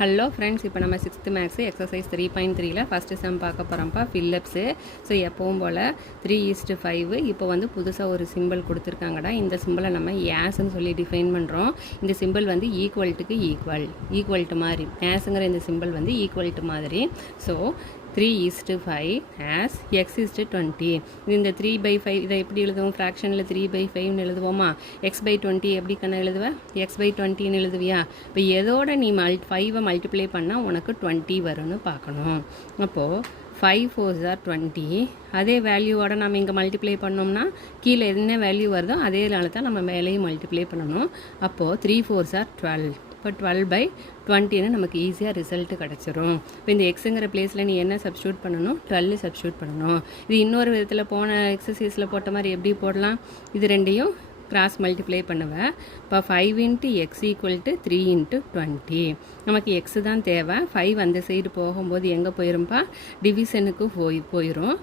Hello friends, இப்போ நம்ம 6th maths exercise 3.3ல ஃபஸ்ட்டு சம் பார்க்க போகிறோம்ப்பா, ஃபில்லப்ஸு. ஸோ எப்பவும் போல் 3:5. இப்போ வந்து புதுசாக ஒரு சிம்பிள் கொடுத்துருக்காங்கடா. இந்த சிம்பிளை நம்ம ஏஸ்ன்னு சொல்லி டிஃபைன் பண்ணுறோம். இந்த சிம்பிள் வந்து ஈக்குவல்ட்டுக்கு ஈக்குவல்ட்டு மாதிரி, ஏஸுங்கிற இந்த சிம்பிள் வந்து ஈக்குவல்ட்டு மாதிரி. So 3:5 as x:20. இந்த 3/5 இதை எப்படி எழுதுவோம்? ஃப்ராக்ஷனில் 3/5ன்னு எழுதுவோமா? x/20 எப்படி கண்ணா எழுதுவேன்? x/20ன்னு எழுதுவியா? இப்போ எதோட நீ 5ஐ மல்டிப்ளை பண்ணால் உனக்கு 20 வரும்னு பார்க்கணும். அப்போது 5 4s are 20. அதே வேல்யூவோட நம்ம இங்கே மல்டிப்ளை பண்ணோம்னா கீழே என்ன வேல்யூ வருதோ அதே நாள் தான் நம்ம மேலேயும் மல்டிப்ளை பண்ணணும். அப்போது 3 4s are 12. இப்போ 12/20ன்னு நமக்கு ஈஸியாக ரிசல்ட்டு கிடச்சிரும். இப்போ இந்த எக்ஸுங்கிற பிளேஸில் நீ என்ன சப்ஸ்டியூட் பண்ணணும்? 12 சப்ஸ்டியூட் பண்ணணும். இது இன்னொரு விதத்தில் போன எக்ஸசைஸில் போட்ட மாதிரி எப்படி போடலாம்? இது ரெண்டையும் கிராஸ் மல்டிப்ளை பண்ணுவேன். இப்போ 5 × x = 3 × 20. நமக்கு எக்ஸு தான் தேவை. 5 அந்த சைடு போகும்போது எங்கே போயிரும்பா? டிவிஷனுக்கு போயிடும்.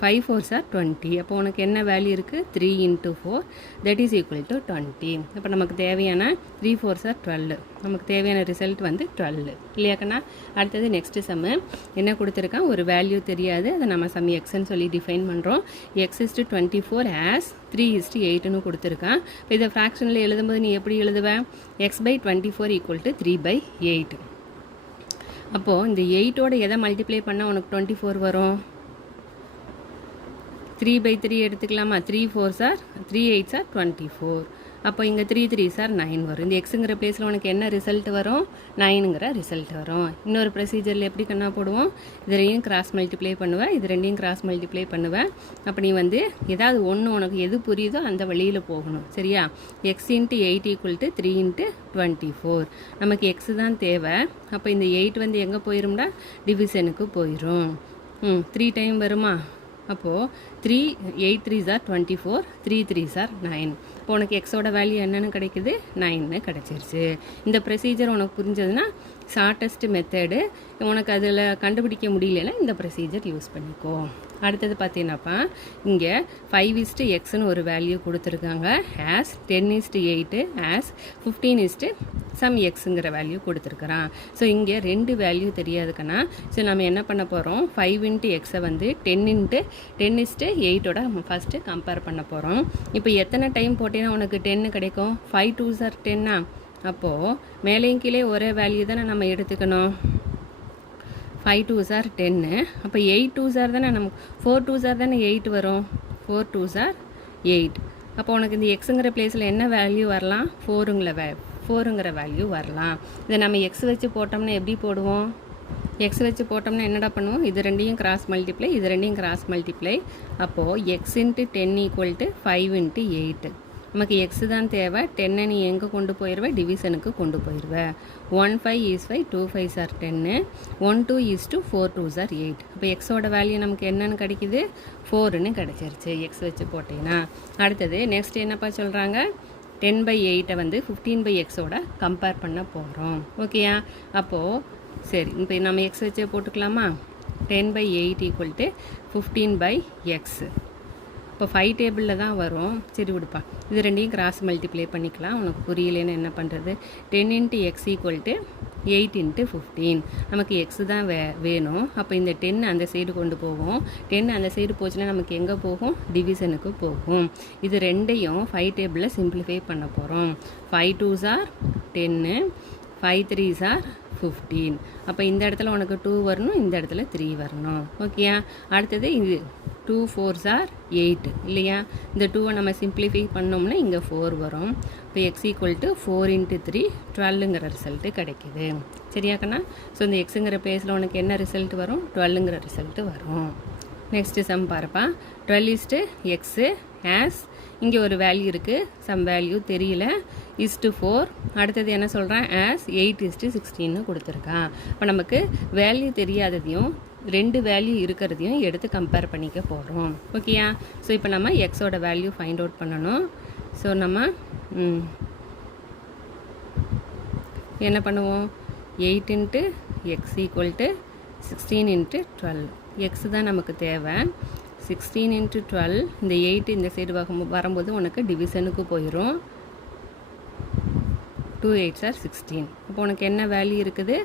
5 4s are 20. அப்போ உனக்கு என்ன வேல்யூ இருக்குது? 3 × 4 that is equal to 20. அப்போ நமக்கு தேவையான 3 4s are 12. நமக்கு தேவையான ரிசல்ட் வந்து 12 இல்லையாக்கண்ணா? அடுத்தது நெக்ஸ்ட் சம்மு என்ன கொடுத்துருக்கான்? ஒரு வேல்யூ தெரியாது, அதை நம்ம சம் எக்ஸ்ன்னு சொல்லி டிஃபைன் பண்ணுறோம். x:24 as 3:8ன்னு கொடுத்துருக்கான். இப்போ இதை ஃப்ராக்ஷனில் எழுதும்போது நீ எப்படி எழுதுவேன்? x/24 = 3/8. அப்போது இந்த 8ஓட எதை மல்டிப்ளை பண்ணால் உனக்கு 24 வரும்? 3/3 எடுத்துக்கலாமா? 3 4s are 3 8s are 24. அப்போ இங்கே 3 3s are 9 வரும். இந்த எக்ஸுங்கிற பிளேஸில் உனக்கு என்ன ரிசல்ட் வரும்? 9ங்கிற ரிசல்ட் வரும். இன்னொரு ப்ரொசீஜரில் எப்படி கண்ணா போடுவோம்? இது ரெண்டையும் கிராஸ் மல்டிப்ளை பண்ணுவேன், இது ரெண்டையும் கிராஸ் மல்டிப்ளை பண்ணுவேன். அப்போ நீ வந்து ஏதாவது ஒன்று உனக்கு எது புரியுதோ அந்த வழியில் போகணும், சரியா? x × 8 = 3 × 24. நமக்கு எக்ஸு தான் தேவை. அப்போ இந்த 8 வந்து எங்கே போயிரும்டா? டிவிஷனுக்கு போயிடும். 3 டைம் வருமா? அப்போது 3 8 3s are 24, 3 3s are 9. இப்போ உனக்கு எக்ஸோட வேல்யூ என்னென்னு கிடைக்குது? 9ன்னு கிடச்சிருச்சு. இந்த ப்ரொசீஜர் உனக்கு புரிஞ்சதுன்னா ஷார்ட்டஸ்ட் மெத்தடு. உனக்கு அதில் கண்டுபிடிக்க முடியலன்னா இந்த ப்ரொசீஜர் யூஸ் பண்ணிக்கோ. அடுத்தது பார்த்தீங்கன்னாப்பா, இங்கே 5:xன்னு ஒரு வேல்யூ கொடுத்துருக்காங்க. ஆஸ் 10:8 ஆஸ் 15 சம் எக்ஸுங்கிற வேல்யூ கொடுத்துருக்குறான். ஸோ இங்கே 2 வேல்யூ தெரியாதுக்கண்ணா. ஸோ நம்ம என்ன பண்ண போகிறோம்? 5 × xஐ வந்து 10 × 10:8ஓட நம்ம ஃபஸ்ட்டு கம்பேர் பண்ண போகிறோம். இப்போ எத்தனை டைம் போட்டேன்னா உனக்கு 10 கிடைக்கும்? 5 2s are 10. அப்போது மேலேயும் கீழே ஒரே வேல்யூ தானே நம்ம எடுத்துக்கணும். 5 2s are 10. அப்போ 8 2s are தானே நமக்கு 4 2s are தானே 8 வரும். 4 2s are 8. அப்போ உனக்கு இந்த எக்ஸுங்கிற பிளேஸில் என்ன வேல்யூ வரலாம்? 4ங்கிற வேல்யூ வரலாம். இதை நம்ம எக்ஸ் வச்சு போட்டோம்னா எப்படி போடுவோம்? எக்ஸ் வச்சு போட்டோம்னா என்னடா பண்ணுவோம்? இது ரெண்டையும் கிராஸ் மல்டிப்ளை, இது ரெண்டையும் கிராஸ் மல்டிப்ளை. அப்போது x × 10 = 5 × 8. நமக்கு எக்ஸு தான் தேவை. 10 நீ எங்கே கொண்டு போயிடுவேன்? டிவிஷனுக்கு கொண்டு போயிடுவேன். 1 5 is 5, 2 5s are 10, 1 2 is 2, 4 2s are 8. இப்போ எக்ஸோட வேல்யூ நமக்கு என்னென்னு கிடைக்குது? 4ன்னு கிடச்சிருச்சு எக்ஸ் வச்சு போட்டீங்கன்னா. அடுத்தது நெக்ஸ்ட் என்னப்பா சொல்கிறாங்க? 10/8 வந்து 15/xோட கம்பேர் பண்ண போகிறோம். ஓகேயா? அப்போது சரி, இப்போ நம்ம எக்ஸ் வச்சே போட்டுக்கலாமா? 10/8 = 15/x. இப்போ 5 டேபிளில் தான் வரும். சரி விடுப்பா, இது ரெண்டையும் கிராஸ் மல்டிப்ளை பண்ணிக்கலாம். உனக்கு புரியலேன்னு என்ன பண்ணுறது? 10 × x = 8 × 15. நமக்கு எக்ஸு தான் வேணும். அப்போ இந்த 10 அந்த சைடு கொண்டு போகும். 10 அந்த சைடு போச்சுன்னா நமக்கு எங்கே போகும்? டிவிஷனுக்கு போகும். இது ரெண்டையும் 5 டேபிளில் சிம்பிளிஃபை பண்ண போகிறோம். 5 2s are 10, 5 3s are 15. அப்போ இந்த இடத்துல உனக்கு 2 வரணும், இந்த இடத்துல 3 வரணும். ஓகேயா? அடுத்தது இது 2 4s are 8 இல்லையா? இந்த 2வை நம்ம சிம்பிளிஃபை பண்ணோம்னா இங்கே 4 வரும். இப்போ x = 4 × 3 12ங்கிற ரிசல்ட்டு கிடைக்கிது. சரியாக்கண்ணா? ஸோ இந்த எக்ஸுங்கிற பிளேஸில் உனக்கு என்ன ரிசல்ட் வரும்? 12ங்கிற ரிசல்ட்டு வரும். நெக்ஸ்ட்டு சம் பாருப்பா. 12:x ஆஸ் இங்கே ஒரு வேல்யூ இருக்குது, சம் வேல்யூ தெரியல, /4. அடுத்தது என்ன சொல்கிறான்? ஆஸ் 8:16ன்னு கொடுத்துருக்கான். இப்போ நமக்கு வேல்யூ தெரியாததையும் 2 வேல்யூ இருக்கிறதையும் எடுத்து கம்பேர் பண்ணிக்க போகிறோம். ஓகேயா? ஸோ இப்போ நம்ம எக்ஸோட வேல்யூ ஃபைண்ட் அவுட் பண்ணணும். ஸோ நம்ம என்ன பண்ணுவோம்? 8 × x = 16 × 12. எக்ஸு தான் நமக்கு தேவை. 16 × 12. இந்த 8 இந்த சைடு வரும்போது உனக்கு டிவிஷனுக்கு போயிடும். 2 8s are 16. அப்போ உனக்கு என்ன வேல்யூ இருக்குது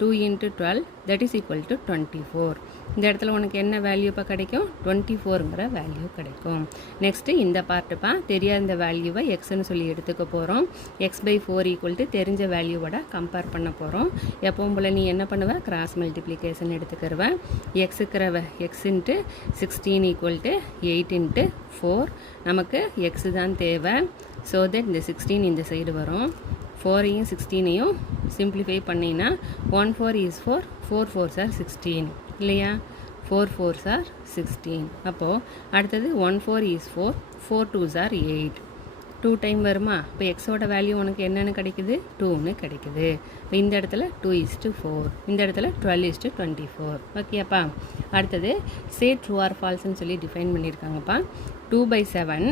2 into 12 that is equal to 24. இந்த இடத்துல உனக்கு என்ன வேல்யூ இப்போ கிடைக்கும் 24ங்கிற வேல்யூ கிடைக்கும். நெக்ஸ்ட்டு இந்த பார்ட்டுப்பா தெரியாத இந்த வேல்யூவை எக்ஸ்ன்னு சொல்லி எடுத்துக்க போகிறோம். x/4 ஈக்குவல் டு தெரிஞ்ச வேல்யூவோட கம்பேர் பண்ண போகிறோம். எப்பவும் போல் நீ என்ன பண்ணுவ கிராஸ் மல்டிப்ளிகேஷன் எடுத்துக்கிறவ எக்ஸுக்கிறவ x into 16 equal to 8 into 4 நமக்கு எக்ஸு தான் தேவை. ஸோ தட் இந்த 16 இந்த சைடு வரும். 4ஐயும் 16ஐயும் சிம்பிளிஃபை பண்ணினா 1 4 is 4 4 4s are 16 இல்லையா 4 4s are 16. அப்போது அடுத்தது 1 4 is 4 4 2s are 8 2 டைம் வருமா. இப்போ எக்ஸோட வேல்யூ உனக்கு என்னென்னு கிடைக்குது 2ன்னு கிடைக்குது. இப்போ இந்த இடத்துல 2:4 இந்த இடத்துல 12:24 ஓகேப்பா. அடுத்தது சே ட்ரூ ஆர் ஃபால்ஸ்ன்னு சொல்லி டிஃபைன் பண்ணியிருக்காங்கப்பா. 2/7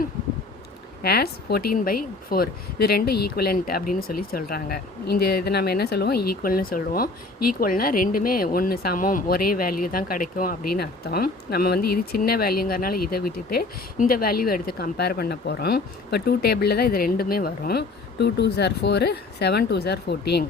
as 14/4 இது ரெண்டும் ஈக்குவலண்ட் அப்படின்னு சொல்லி சொல்கிறாங்க. இது நம்ம என்ன சொல்லுவோம் ஈக்குவல்னு சொல்லுவோம். ஈக்குவல்னா ரெண்டுமே ஒன்று சமம் ஒரே வேல்யூ தான் கிடைக்கும் அப்படின்னு அர்த்தம். நம்ம வந்து இது சின்ன வேல்யூங்கிறனால இதை விட்டுட்டு இந்த வேல்யூ எடுத்து கம்பேர் பண்ண போகிறோம். இப்போ 2 டேபிளில் தான் இது ரெண்டுமே வரும். 2 2s are 4 7 2s are 14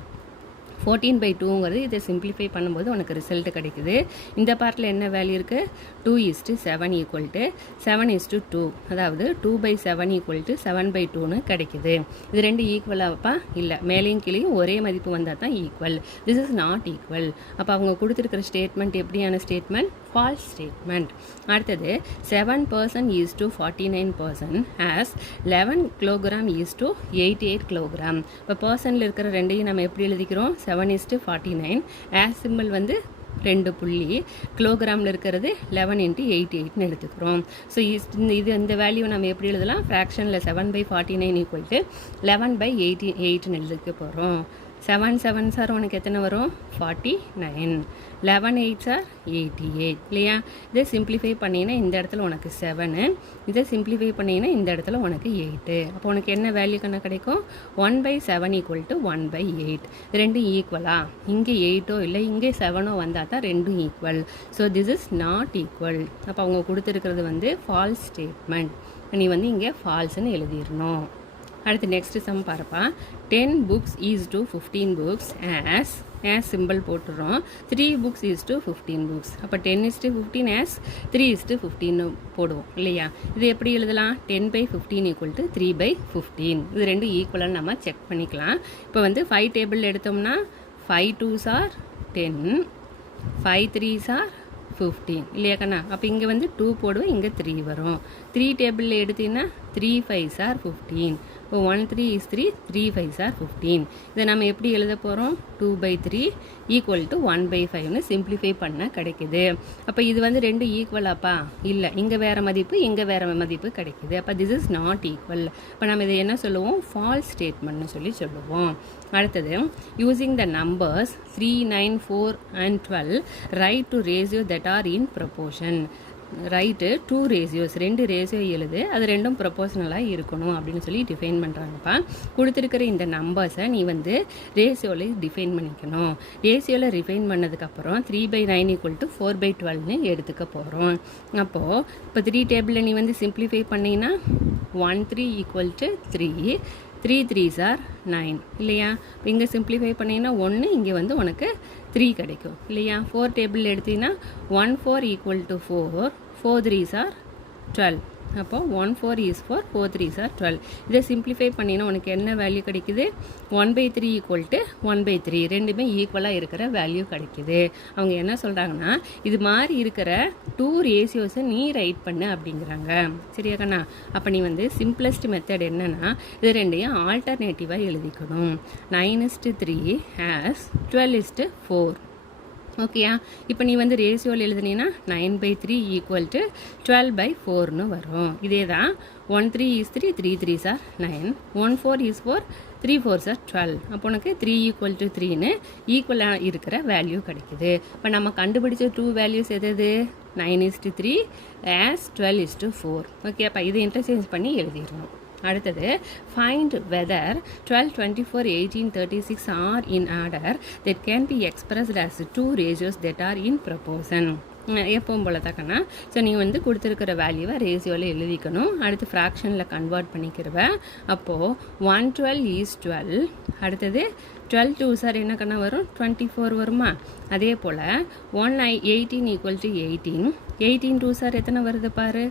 14/2ங்கிறது இதை சிம்பிளிஃபை பண்ணும்போது உனக்கு ரிசல்ட் கிடைக்குது. இந்த பார்ட்டில் என்ன வேல்யூ இருக்குது 2:7 ஈக்குவல் டு 7:2 அதாவது 2/7 ஈக்குவல் டு 7/2ன்னு கிடைக்குது. இது ரெண்டு ஈக்குவலாகப்பா இல்லை மேலேயும் கீழேயும் ஒரே மதிப்பு வந்தால் தான் equal. This is not equal. அப்போ அவங்க கொடுத்துருக்கிற ஸ்டேட்மெண்ட் எப்படியான ஸ்டேட்மெண்ட் ஃபால்ஸ் ஸ்டேட்மெண்ட். அடுத்தது 7% is to 49% as 11 kilogram is to 88 kilogram. இப்போ பர்சனில் இருக்கிற ரெண்டையும் நம்ம எப்படி எழுதிக்கிறோம் 7:49 ஆஸ் சிம்பிள் வந்து 2 புள்ளி கிலோகிராமில் இருக்கிறது 11 into 88ன்னு எடுத்துக்கிறோம். ஸோ இந்த வேல்யூ நம்ம எப்படி எழுதலாம் ஃப்ராக்ஷனில் 7/49 ஈக்குவல் டு 11/88ன்னு எழுதிக்க போகிறோம். 7 7s are உனக்கு எத்தனை வரும் 49 11 8s are 88 இல்லையா. இதை சிம்பிளிஃபை பண்ணினா இந்த இடத்துல உனக்கு 7 இதை சிம்பிளிஃபை பண்ணினா இந்த இடத்துல உனக்கு 8. அப்போ உனக்கு என்ன வேல்யூ கண்ணா கிடைக்கும் 1/7 ஈக்குவல் டு 1/8. ரெண்டும் ஈக்குவலா இங்கே 8ஓ இல்லை இங்கே 7ஓ வந்தால் தான் ரெண்டும் equal. So this is not equal. அப்போ அவங்க கொடுத்துருக்கிறது வந்து ஃபால்ஸ் ஸ்டேட்மெண்ட். நீ வந்து இங்கே ஃபால்ஸ்ன்னு எழுதிடணும். அடுத்து நெக்ஸ்ட் சம் பாருப்பா. 10 books is to 15 books as simple போட்டுறோம் 3 books is to 15 books. அப்போ 10:15 as 3:15 போடுவோம் இல்லையா. இது எப்படி எழுதலாம் 10/15 ஈக்குவல் டு 3/15. இது ரெண்டும் ஈக்குவலாக நம்ம செக் பண்ணிக்கலாம். இப்போ வந்து 5 டேபிள் எடுத்தோம்னா 5 2s are 10 5 3s are 15 இல்லையா கண்ணா. அப்போ இங்கே வந்து 2 போடுவோம் இங்கே 3 வரும். 3 டேபிளில் எடுத்தீங்கன்னா 3 5s are 15. இப்போ 1 3 is 3 3 5s are 15. இதை நம்ம எப்படி எழுத போகிறோம் 2/3 ஈக்குவல் டு 1/5ன்னு சிம்பிளிஃபை பண்ண கிடைக்குது. அப்போ இது வந்து ரெண்டு ஈக்குவலாப்பா இல்லை இங்கே வேறு மதிப்பு இங்கே வேறு மதிப்பு கிடைக்குது. அப்போ திஸ் இஸ் நாட் ஈக்குவல். இப்போ நம்ம இதை என்ன சொல்லுவோம் ஃபால்ஸ் ஸ்டேட்மெண்ட்னு சொல்லி சொல்லுவோம். அடுத்தது using the numbers 3 9 4 and 12 right to ratio that R in proportion. Right 2 ratios 2 ratio எழுது அது ரெண்டும் ப்ரொபோஷனலாக இருக்கணும் அப்படின்னு சொல்லி டிஃபைன் பண்ணுறாங்கப்பா. கொடுத்துருக்கிற இந்த நம்பர்ஸை நீ வந்து ரேஷியோவில் டிஃபைன் பண்ணிக்கணும். ரேஷியோவில் டிஃபைன் பண்ணதுக்கப்புறம் 3/9 ஈக்குவல் டு 4/12ன்னு எடுத்துக்க போகிறோம். அப்போது இப்போ 3 டேபிளில் நீ வந்து சிம்பிளிஃபை பண்ணிங்கன்னா 1 3 ஈக்குவல் டு 3 3 3s are 9 இல்லையா. இப்போ இங்கே சிம்பிளிஃபை பண்ணிங்கன்னா 1 இங்கே வந்து உனக்கு 3 கிடைக்கும் இல்லையா. 4 டேபிள் எடுத்தீங்கன்னா 1 4 ஈக்குவல் டு 4 4 3s are 12. அப்போ 1 4 is 4 4 3s are 12. இதை சிம்பிளிஃபை பண்ணினா உனக்கு என்ன வேல்யூ கிடைக்குது 1/3 ஈக்குவல் டு 1/3 ரெண்டுமே ஈக்குவலாக இருக்கிற வேல்யூ கிடைக்குது. அவங்க என்ன சொல்கிறாங்கன்னா இது மாதிரி இருக்கிற 2 ரேஷியோஸை நீ ரைட் பண்ணு அப்படிங்கிறாங்க. சரியா கண்ணா. அப்போ நீ வந்து சிம்பிளஸ்ட் மெத்தட் என்னன்னா இது ரெண்டையும் ஆல்டர்னேட்டிவாக எழுதிக்கணும். 9:3 as 12:4 ஓகேயா. இப்போ நீ வந்து ரேஷியோவில் எழுதுனீங்கன்னா 9/3 ஈக்குவல் டு 12/4ன்னு வரும். இதே தான் 1 3 is 3 3 3s are 9 1 4 is 4 3 4s are 12. அப்போ உனக்கு 3 ஈக்குவல் டு 3ன்னு ஈக்குவலாக இருக்கிற வேல்யூ கிடைக்குது. இப்போ நம்ம கண்டுபிடிச்ச 2 வேல்யூஸ் எது 9:3 as 12:4. ஓகே. அப்போ இதை இன்டர்சேஞ்ச் பண்ணி எழுதிடணும். அடுத்தது find whether 12 24 18 36 are in order that can be expressed as 2 ratios that are in proportion. எப்பவும் போல தாக்கண்ணா. ஸோ நீங்கள் வந்து கொடுத்துருக்கிற வேல்யூவை ரேஷியோவில் எழுதிக்கணும். அடுத்து ஃப்ராக்ஷனில் கன்வெர்ட் பண்ணிக்கிறவேன். அப்போது 112 is 12. அடுத்தது 12 2 சார் என்ன கண்ணா வரும்? 24 வருமா? அதே போல் 18 ஈக்குவல் டு 18. 18 2 சார் எத்தனை வருது பாரு?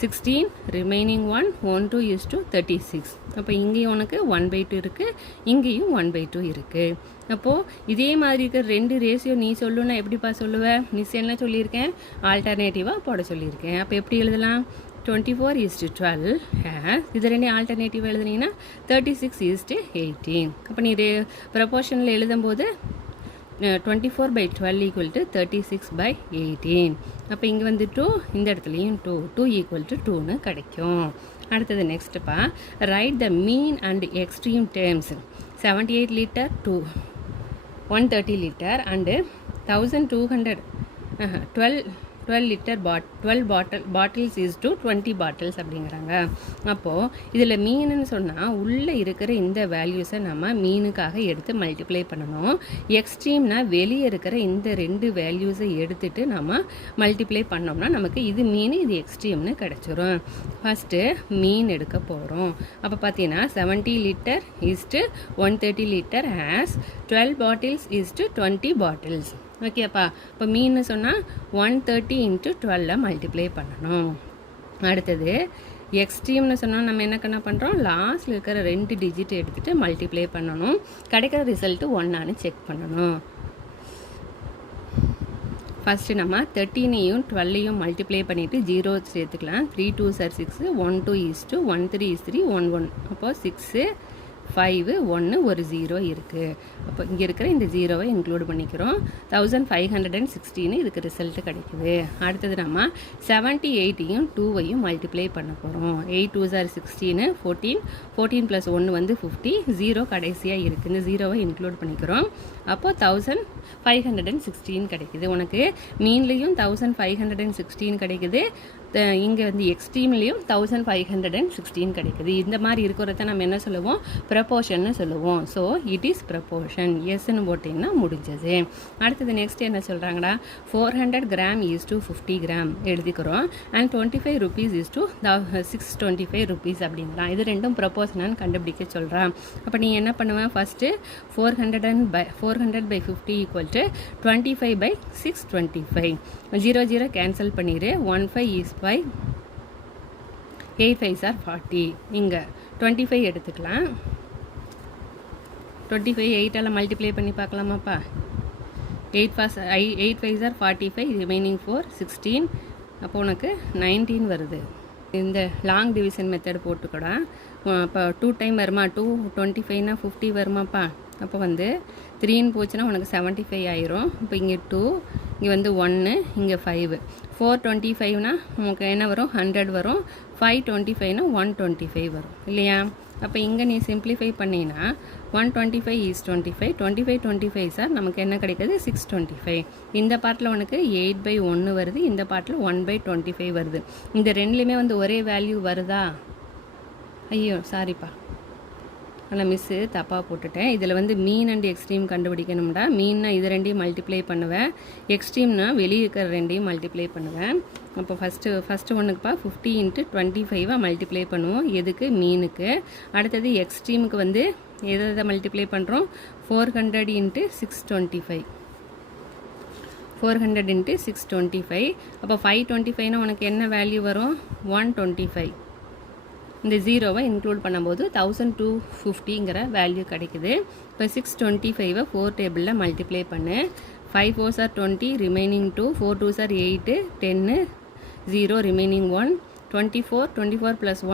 16. Remaining 1 2 is to 36. அப்போ இங்கேயும் உனக்கு 1/2 இருக்குது, இங்கேயும் 1/2 இருக்குது. அப்போது இதே மாதிரி இருக்கிற ரெண்டு ரேஷியோ நீ சொல்லுன்னா எப்படிப்பா சொல்லுவேன்? மிஸ் என்ன சொல்லியிருக்கேன்? ஆல்டர்னேட்டிவாக போட சொல்லியிருக்கேன். அப்போ எப்படி எழுதலாம்? 24 is to 12. இது ரெண்டு ஆல்டர்னேட்டிவ் எழுதுனீங்கன்னா 36 is to 18. அப்போ நீ ப்ரொபோர்ஷனில் எழுதும்போது 24/12 equal to 36/18. அப்போ இங்கே வந்து 2, இந்த இடத்துலையும் 2 equal to 2ன்னு கிடைக்கும். அடுத்தது நெக்ஸ்ட்டுப்பா, right the mean and extreme terms. 78 litre to 130 litre and 1200 12 litre 12 bottles is to 20 bottles அப்படிங்கிறாங்க. அப்போது இதில் மீனுன்னு சொன்னால் உள்ளே இருக்கிற இந்த வேல்யூஸை நம்ம மீனுக்காக எடுத்து மல்டிப்ளை பண்ணணும். எக்ஸ்ட்ரீம்னா வெளியே இருக்கிற இந்த ரெண்டு வேல்யூஸை எடுத்துகிட்டு நம்ம மல்டிப்ளை பண்ணோம்னா நமக்கு இது மீன், இது எக்ஸ்ட்ரீம்னு கிடச்சிரும். ஃபஸ்ட்டு மீன் எடுக்க போகிறோம். அப்போ பார்த்தீங்கன்னா 70 litre is to 130 litre has 12 bottles is to 20 bottles. ஓகேப்பா. இப்போ மீன்னு சொன்னால் 130 × 12 மல்டிப்ளை பண்ணணும். அடுத்தது எக்ஸ்ட்ரீம்னு சொன்னால் நம்ம என்ன பண்ணுறோம்? லாஸ்ட்டில் இருக்கிற 2 டிஜிட் எடுத்துகிட்டு மல்டிப்ளை பண்ணணும். கிடைக்கிற ரிசல்ட்டு 1ஆன்னு செக் பண்ணணும். ஃபஸ்ட்டு நம்ம 13ஐயும் 12ஐயும் மல்டிப்ளை பண்ணிவிட்டு 0 சேர்த்துக்கலாம். 3 2 சார் 6, 1 2 is 2, 1 3 is 3, 1 1. அப்போது 6 5 1 ஒரு 0 இருக்குது. அப்போ இங்கே இருக்கிற இந்த 0வை இன்க்ளூட் பண்ணிக்கிறோம். 1516 இதுக்கு ரிசல்ட்டு கிடைக்குது. அடுத்தது நம்ம 78ஐயும் 2ஐயும் மல்டிப்ளை பண்ண போகிறோம். 8 2 சார் 16, 14 + 1 வந்து 50, 0 கடைசியாக இருக்குது. இந்த 0வை இன்க்ளூட் பண்ணிக்கிறோம். அப்போது 1516 கிடைக்குது. உனக்கு மீன்லேயும் 1516 கிடைக்குது, இங்கே வந்து எக்ஸ்ட்ரீம்லேயும் 1516 கிடைக்குது. இந்த மாதிரி இருக்கிறத நம்ம என்ன சொல்லுவோம்? ப்ரப்போர்ஷன்னு சொல்லுவோம். So it is proportion. எஸ்ன்னு போட்டிங்கன்னா முடிஞ்சது. அடுத்தது நெக்ஸ்ட் என்ன சொல்கிறாங்கடா? 400 கிராம் is to 50 கிராம் எழுதிக்கிறோம். And 25 rupees is to 625 rupees அப்படிங்கிறான். இது ரெண்டும் ப்ரப்போர்ஷனான்னு கண்டுபிடிக்க சொல்கிறான். அப்போ நீ என்ன பண்ணுவேன்? First 400/50 equal to 25/625. 0 0 கேன்சல் பண்ணிடு. 1 5 is 5, 8 5 are 40. இங்கே 25 எடுத்துக்கலாம். 25 8ஆல் மல்டிப்ளை பண்ணி பார்க்கலாமாப்பா? 8 5 are 45, ரிமைனிங் 4 16. அப்போ உனக்கு 19 வருது. இந்த லாங் டிவிஷன் மெத்தட் போட்டுக்கூடா. இப்போ 2 டைம் வருமா? 2 25னா 50 வருமாப்பா? அப்போ வந்து 3ன்னு போச்சுன்னா உனக்கு 75 ஆயிரும். இப்போ இங்கே 2, இங்கே வந்து 1, இங்கே 5. 425னா உங்களுக்கு என்ன வரும்? 100 வரும். 525னா 125 வரும் இல்லையா? அப்போ இங்கே நீ சிம்பிளிஃபை பண்ணினா 125 is 25, 25 சார் நமக்கு என்ன கிடைக்குது? 625. இந்த பார்ட்டில் உனக்கு 8/1 வருது, இந்த பார்ட்டில் 1/25 வருது. இந்த ரெண்டுலேயுமே வந்து ஒரே வேல்யூ வருதா? ஐயோ சாரிப்பா, ஆனால் மிஸ்ஸு தப்பாக போட்டுட்டேன். இதில் வந்து மீன் அண்ட் எக்ஸ்ட்ரீம் கண்டுபிடிக்கணும்டா. மீன்னா இது ரெண்டையும் மல்டிப்ளை பண்ணுவேன், எக்ஸ்ட்ரீம்னா வெளியே இருக்கிற ரெண்டையும் மல்டிப்ளை பண்ணுவேன். அப்போ ஃபஸ்ட்டு ஒன்றுக்குப்பா 50 × 25 மல்டிப்ளை பண்ணுவோம். எதுக்கு? மீனுக்கு. அடுத்தது எக்ஸ்ட்ரீமுக்கு வந்து எதை மல்டிப்ளை பண்ணுறோம்? 400 × 625. 400 × 625. அப்போ 525னா உனக்கு என்ன வேல்யூ வரும்? 125. இந்த 0வை இன்க்ளூட் பண்ணும்போது 1250ங்கிற வேல்யூ கிடைக்குது. இப்போ 625 4 டேபிளில் மல்டிப்ளை பண்ணு. 5 4s are 20, remaining 2, 4 2s are 8, 10, 0, remaining 1, 24 +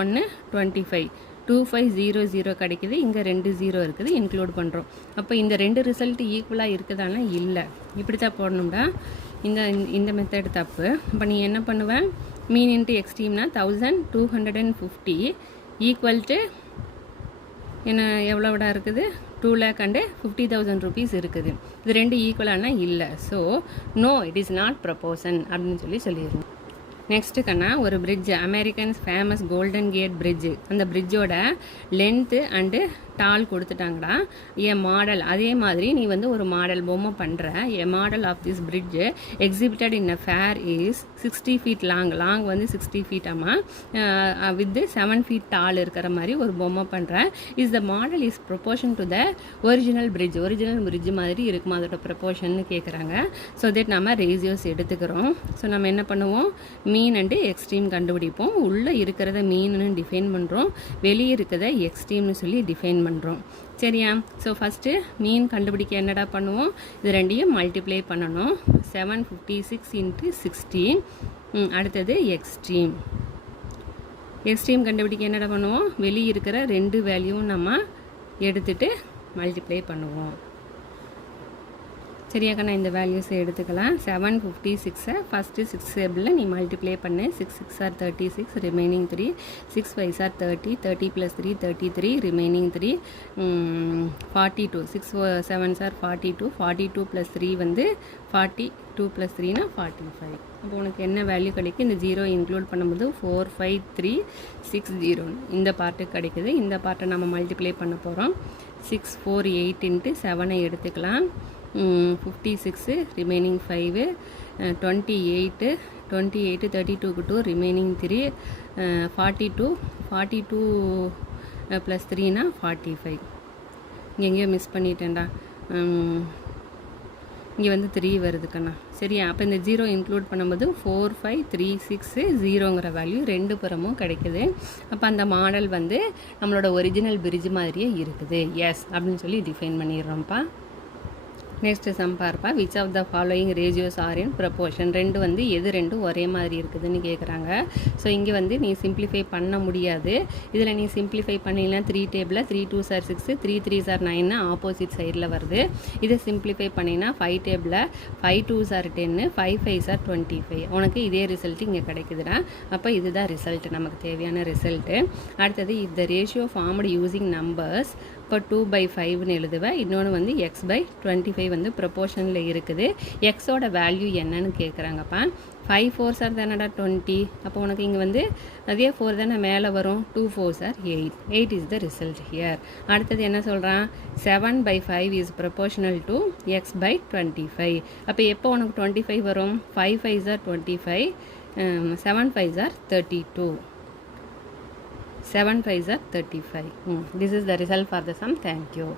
1 25, 2500 கிடைக்குது. இங்கே 2 0 இருக்குது, இன்க்ளூட் பண்ணுறோம். அப்போ இந்த ரெண்டு ரிசல்ட் ஈக்குவலாக இருக்குதானா? இல்லை. இப்படி தான் போடணும்டா. இந்த மெத்தட் தப்பு. இப்போ நீ என்ன பண்ணுவேன்? மீன் இன்ட்டு எக்ஸ்ட்ரீம்னா 1250 ஈக்குவல் டு என்ன எவ்வளோடா இருக்குது? 2,50,000 rupees இருக்குது. இது ரெண்டு ஈக்குவலானா இல்லை. So no, it is not proportion அப்படின்னு சொல்லிடுவோம். நெக்ஸ்ட்டு கண்ணா, ஒரு bridge, Americans famous golden gate bridge. அந்த பிரிட்ஜோட லென்த்து அண்டு டால் கொடுத்துட்டாங்கடா. ஏ மாடல் அதே மாதிரி நீ வந்து ஒரு மாடல் பொம்மை பண்ணுற. A model of this bridge exhibited in a fair is 60 feet long வந்து 60 feet வித் 7 feet டால் இருக்கிற மாதிரி ஒரு பொம்மை பண்ணுறேன். Is the model is proportion to the original bridge மாதிரி இருக்குமா அதோட ப்ரொபோர்ஷன் கேட்குறாங்க. ஸோ தட் நம்ம ரேஷியோஸ் எடுத்துக்கிறோம். ஸோ நம்ம என்ன பண்ணுவோம், மீன் அண்டு எக்ஸ்ட்ரீம் கண்டுபிடிப்போம். உள்ளே இருக்கிறத மீன்னு டிஃபைன் பண்ணுறோம், வெளியே இருக்கிறத எக்ஸ்ட்ரீம்னு சொல்லி டிஃபைன் பண்ணுறோம். சரியா? ஸோ ஃபஸ்ட்டு மீன் கண்டுபிடிக்க என்னடா பண்ணுவோம், இது ரெண்டையும் மல்டிப்ளை பண்ணணும். 756 × 16. அடுத்தது எக்ஸ்ட்ரீம் கண்டுபிடிக்க என்னடா பண்ணுவோம், வெளியே இருக்கிற ரெண்டு வேல்யூவும் நம்ம எடுத்துகிட்டு மல்டிப்ளை பண்ணுவோம். சரியாக்கா, நான் இந்த வேல்யூஸை எடுத்துக்கலாம். 756 ஃபஸ்ட்டு 6 டேபிளில் நீ மல்டிப்ளை பண்ணு. 6 6 are 36, remaining 3. 6 5 are 30, 30 + 3 33, remaining 3. 42, 6 7s are 42, 42 + 3 வந்து 42 + 3 45. அப்போ உனக்கு என்ன வேல்யூ கிடைக்கும், இந்த 0 இன்க்ளூட் பண்ணும்போது 45360 இந்த பார்ட்டு கிடைக்குது. இந்த பார்ட்டை நம்ம மல்டிப்ளை பண்ண போகிறோம். 648 × 7 எடுத்துக்கலாம். 56, ரிமைனிங் 5. 28 32க்கு 2, ரிமைனிங் 3. 42 + 3 45. இங்கே எங்கேயோ மிஸ் பண்ணிட்டேன்டா, இங்கே வந்து 3 வருதுக்கண்ணா. சரியா? அப்போ இந்த 0 இன்க்ளூட் பண்ணும்போது 4536 வேல்யூ ரெண்டு புறமும் கிடைக்குது. அப்போ அந்த மாடல் வந்து நம்மளோட ஒரிஜினல் பிரிட்ஜ் மாதிரியே இருக்குது. எஸ் அப்படின்னு சொல்லி டிஃபைன் பண்ணிடுறோம்ப்பா. நெக்ஸ்ட் சம் பார்ப்பா. Which of the following ratios are in proportion. ரெண்டு வந்து எது ரெண்டும் ஒரே மாதிரி இருக்குதுன்னு கேட்குறாங்க. ஸோ இங்கே வந்து நீ சிம்பிளிஃபை பண்ண முடியாது. இதில் நீ சிம்பிளிஃபை பண்ணினா 3 டேபிளில் 3 2s are 6, 3 3s are 9 opposite சைடில் வருது. இதை சிம்பிளிஃபை பண்ணினா 5 டேபிளில் 5 2s are 10, 5 5s are 25. உனக்கு இதே ரிசல்ட் இங்கே கிடைக்குதுடா. அப்போ இதுதான் ரிசல்ட், நமக்கு தேவையான ரிசல்ட்டு. அடுத்தது if the ratio formed using numbers, இப்போ 2/5ன்னு எழுதுவேன். இன்னொன்று வந்து x/25 வந்து ப்ரொபோர்ஷனில் இருக்குது. எக்ஸோட வேல்யூ என்னன்னு கேட்குறாங்கப்பா. 5 4s are தானடா 20. அப்போ உனக்கு இங்கே வந்து அதே 4 தானே மேலே வரும். 2 4s are 8. 8 is the result here. அடுத்தது என்ன சொல்கிறான், 7/5 இஸ் ப்ரொபோர்ஷனல் டு x/25. அப்போ எப்போ உனக்கு 25 வரும், 5 5s are 25, 7 5s are 32. 7 5s are 35. This is the result for the sum. Thank you.